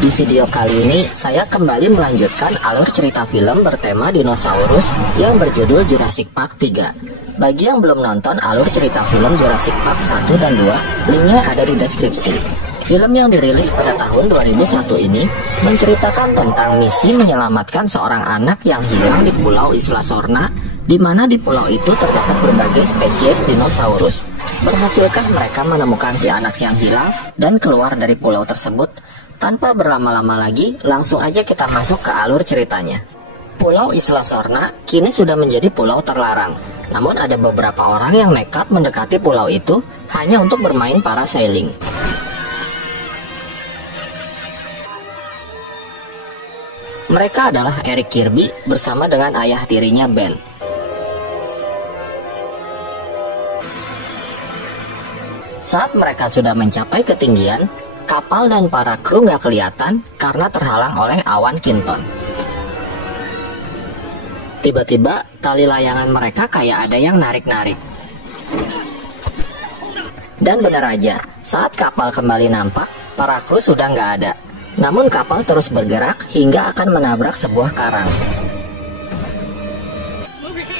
Di video kali ini, saya kembali melanjutkan alur cerita film bertema dinosaurus yang berjudul Jurassic Park 3. Bagi yang belum nonton alur cerita film Jurassic Park 1 dan 2, linknya ada di deskripsi. Film yang dirilis pada tahun 2001 ini menceritakan tentang misi menyelamatkan seorang anak yang hilang di Pulau Isla Sorna, di mana di pulau itu terdapat berbagai spesies dinosaurus. Berhasilkah mereka menemukan si anak yang hilang dan keluar dari pulau tersebut? Tanpa berlama-lama lagi, langsung aja kita masuk ke alur ceritanya. Pulau Isla Sorna kini sudah menjadi pulau terlarang. Namun ada beberapa orang yang nekat mendekati pulau itu hanya untuk bermain parasailing. Mereka adalah Eric Kirby bersama dengan ayah tirinya Ben. Saat mereka sudah mencapai ketinggian, kapal dan para kru nggak kelihatan karena terhalang oleh awan kinton. Tiba-tiba tali layangan mereka kayak ada yang narik-narik. Dan benar aja, saat kapal kembali nampak, para kru sudah nggak ada. Namun kapal terus bergerak hingga akan menabrak sebuah karang.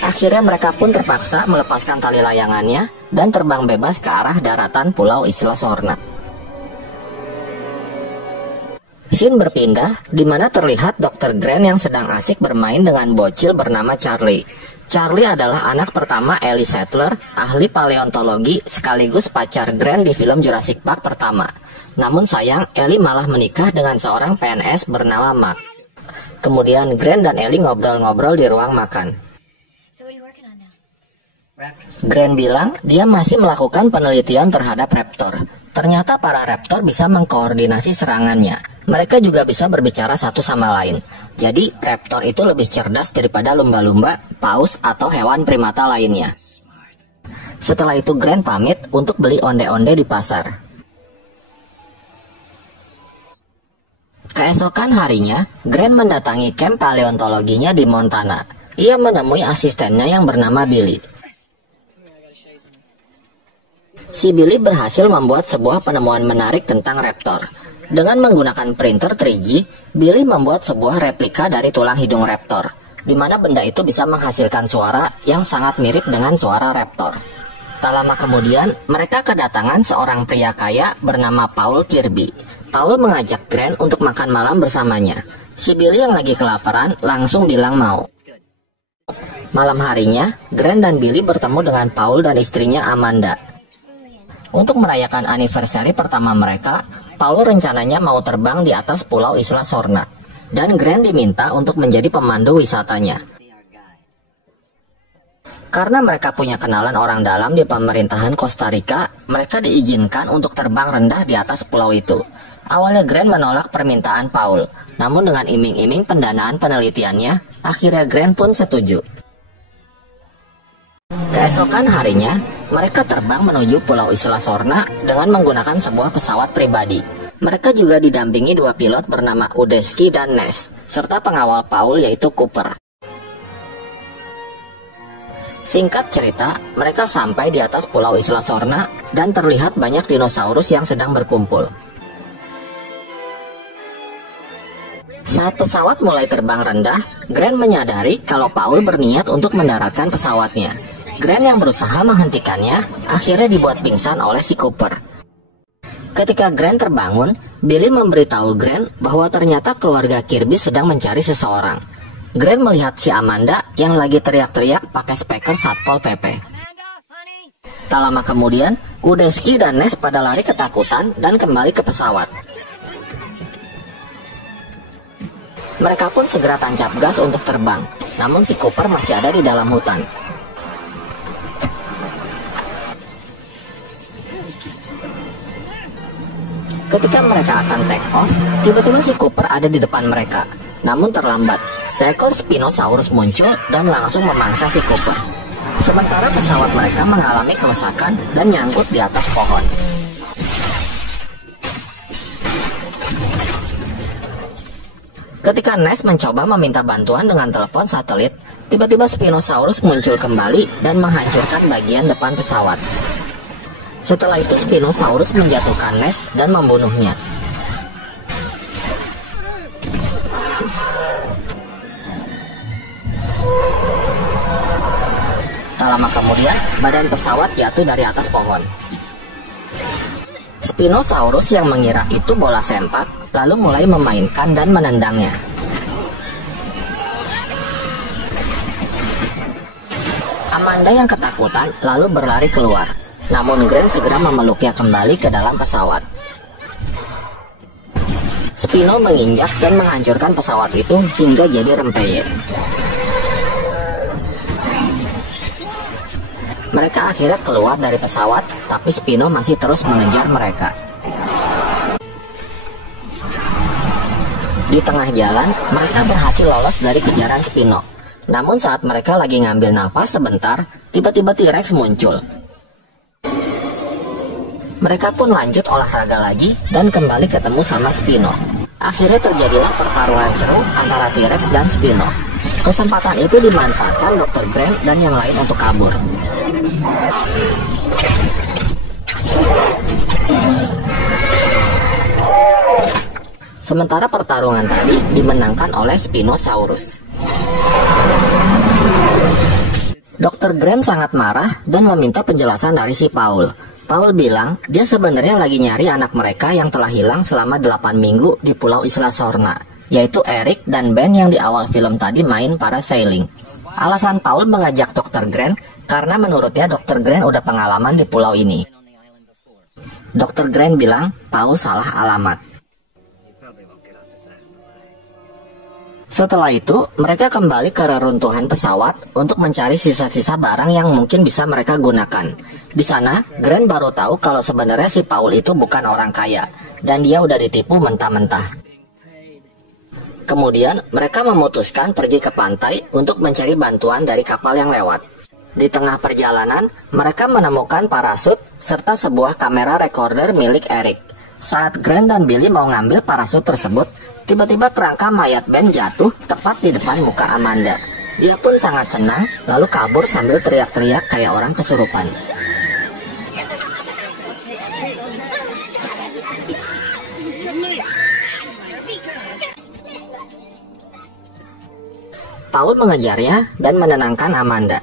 Akhirnya mereka pun terpaksa melepaskan tali layangannya dan terbang bebas ke arah daratan Pulau Isla Sorna. Scene berpindah, di mana terlihat Dr. Grant yang sedang asik bermain dengan bocil bernama Charlie. Charlie adalah anak pertama Ellie Sattler, ahli paleontologi sekaligus pacar Grant di film Jurassic Park pertama. Namun sayang, Ellie malah menikah dengan seorang PNS bernama Mark. Kemudian Grant dan Ellie ngobrol-ngobrol di ruang makan. Grant bilang dia masih melakukan penelitian terhadap raptor. Ternyata para raptor bisa mengkoordinasi serangannya. Mereka juga bisa berbicara satu sama lain. Jadi raptor itu lebih cerdas daripada lumba-lumba, paus, atau hewan primata lainnya. Setelah itu Grant pamit untuk beli onde-onde di pasar. Keesokan harinya, Grant mendatangi camp paleontologinya di Montana. Ia menemui asistennya yang bernama Billy. Si Billy berhasil membuat sebuah penemuan menarik tentang raptor. Dengan menggunakan printer 3G, Billy membuat sebuah replika dari tulang hidung raptor, di mana benda itu bisa menghasilkan suara yang sangat mirip dengan suara raptor. Tak lama kemudian, mereka kedatangan seorang pria kaya bernama Paul Kirby. Paul mengajak Grant untuk makan malam bersamanya. Si Billy yang lagi kelaparan langsung bilang mau. Malam harinya, Grant dan Billy bertemu dengan Paul dan istrinya Amanda. Untuk merayakan anniversary pertama mereka, Paul rencananya mau terbang di atas Pulau Isla Sorna, dan Grant diminta untuk menjadi pemandu wisatanya. Karena mereka punya kenalan orang dalam di pemerintahan Costa Rica, mereka diizinkan untuk terbang rendah di atas pulau itu. Awalnya Grant menolak permintaan Paul, namun dengan iming-iming pendanaan penelitiannya, akhirnya Grant pun setuju. Keesokan harinya, mereka terbang menuju Pulau Isla Sorna dengan menggunakan sebuah pesawat pribadi. Mereka juga didampingi dua pilot bernama Udesky dan Ness, serta pengawal Paul yaitu Cooper. Singkat cerita, mereka sampai di atas Pulau Isla Sorna dan terlihat banyak dinosaurus yang sedang berkumpul. Saat pesawat mulai terbang rendah, Grant menyadari kalau Paul berniat untuk mendaratkan pesawatnya. Grant yang berusaha menghentikannya, akhirnya dibuat pingsan oleh si Cooper. Ketika Grant terbangun, Billy memberitahu Grant bahwa ternyata keluarga Kirby sedang mencari seseorang. Grant melihat si Amanda yang lagi teriak-teriak pakai speaker Satpol PP. Tak lama kemudian, Udesky dan Ness pada lari ketakutan dan kembali ke pesawat. Mereka pun segera tancap gas untuk terbang, namun si Cooper masih ada di dalam hutan. Ketika mereka akan take off, tiba-tiba si Cooper ada di depan mereka. Namun terlambat, seekor Spinosaurus muncul dan langsung memangsa si Cooper. Sementara pesawat mereka mengalami kerusakan dan nyangkut di atas pohon. Ketika Ness mencoba meminta bantuan dengan telepon satelit, tiba-tiba Spinosaurus muncul kembali dan menghancurkan bagian depan pesawat. Setelah itu Spinosaurus menjatuhkan Ness dan membunuhnya. Tak lama kemudian, badan pesawat jatuh dari atas pohon. Spinosaurus yang mengira itu bola sempak, lalu mulai memainkan dan menendangnya. Amanda yang ketakutan lalu berlari keluar, namun Grant segera memeluknya kembali ke dalam pesawat. Spino menginjak dan menghancurkan pesawat itu hingga jadi rempeyek. Mereka akhirnya keluar dari pesawat, tapi Spino masih terus mengejar mereka. Di tengah jalan, mereka berhasil lolos dari kejaran Spino. Namun saat mereka lagi ngambil napas sebentar, tiba-tiba T-Rex muncul. Mereka pun lanjut olahraga lagi dan kembali ketemu sama Spino. Akhirnya terjadilah pertarungan seru antara T-Rex dan Spino. Kesempatan itu dimanfaatkan Dr. Grant dan yang lain untuk kabur. Sementara pertarungan tadi dimenangkan oleh Spinosaurus. Dr. Grant sangat marah dan meminta penjelasan dari si Paul. Paul bilang dia sebenarnya lagi nyari anak mereka yang telah hilang selama 8 minggu di Pulau Isla Sorna, yaitu Eric dan Ben yang di awal film tadi main parasailing. Alasan Paul mengajak Dr. Grant karena menurutnya Dr. Grant udah pengalaman di pulau ini. Dr. Grant bilang Paul salah alamat. Setelah itu, mereka kembali ke reruntuhan pesawat untuk mencari sisa-sisa barang yang mungkin bisa mereka gunakan. Di sana, Grant baru tahu kalau sebenarnya si Paul itu bukan orang kaya, dan dia udah ditipu mentah-mentah. Kemudian, mereka memutuskan pergi ke pantai untuk mencari bantuan dari kapal yang lewat. Di tengah perjalanan, mereka menemukan parasut serta sebuah kamera recorder milik Eric. Saat Grant dan Billy mau ngambil parasut tersebut, tiba-tiba kerangka mayat Ben jatuh tepat di depan muka Amanda. Dia pun sangat senang, lalu kabur sambil teriak-teriak kayak orang kesurupan. Paul mengejarnya dan menenangkan Amanda.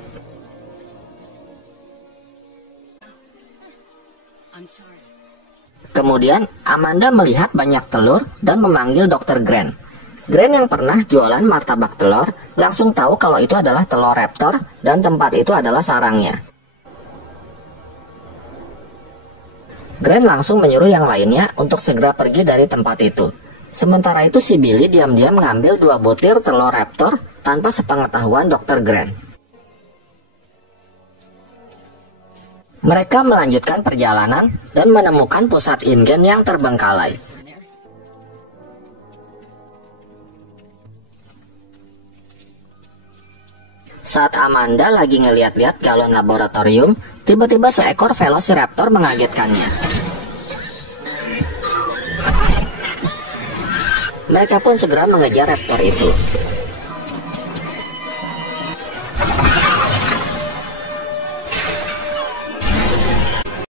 Kemudian, Amanda melihat banyak telur dan memanggil Dr. Grant. Grant yang pernah jualan martabak telur langsung tahu kalau itu adalah telur raptor dan tempat itu adalah sarangnya. Grant langsung menyuruh yang lainnya untuk segera pergi dari tempat itu. Sementara itu si Billy diam-diam mengambil 2 butir telur raptor tanpa sepengetahuan Dr. Grant. Mereka melanjutkan perjalanan dan menemukan pusat InGen yang terbengkalai. Saat Amanda lagi ngeliat-liat galon laboratorium, tiba-tiba seekor velociraptor mengagetkannya. Mereka pun segera mengejar raptor itu.